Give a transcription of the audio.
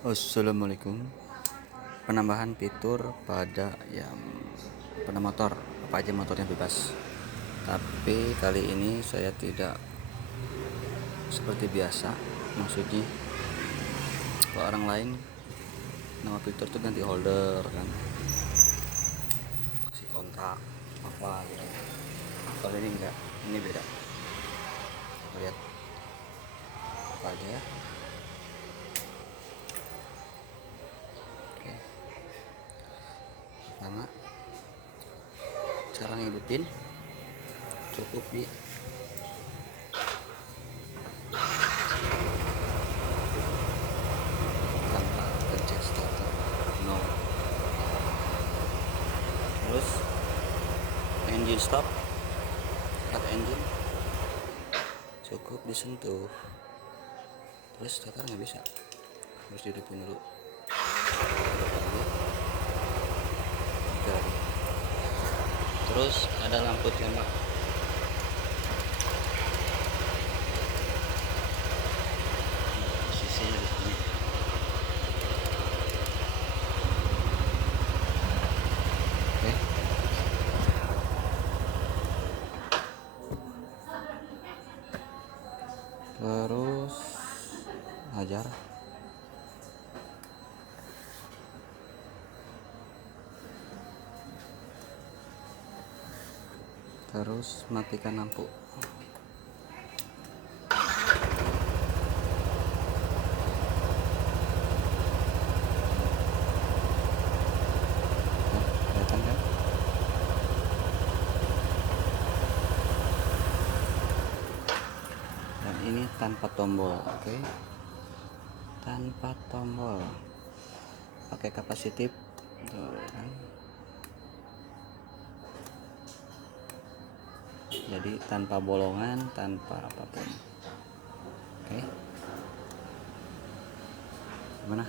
Assalamualaikum. Penambahan fitur pada yang pada motor, apa aja motornya bebas. Tapi kali ini saya tidak seperti biasa. Maksudnya kalau orang lain nama fitur tuh ganti holder kan, kasih kontak apa gitu. Kalau ini enggak, ini beda. Lihat apa aja ya. Oke. Pertama, cara ngikutin cukup di tanpa pencet starter no, terus engine stop, start engine cukup disentuh, terus starter nggak bisa, harus dihidupin dulu. Tiga lagi. Terus ada lampu tembak, posisinya di sini. Oke. Terus hajar. Terus matikan lampu. Kelihatan kan? Dan ini tanpa tombol, oke? Tanpa tombol, pakai kapasitif, tuh kan? Jadi tanpa bolongan, tanpa apapun, oke? Gimana?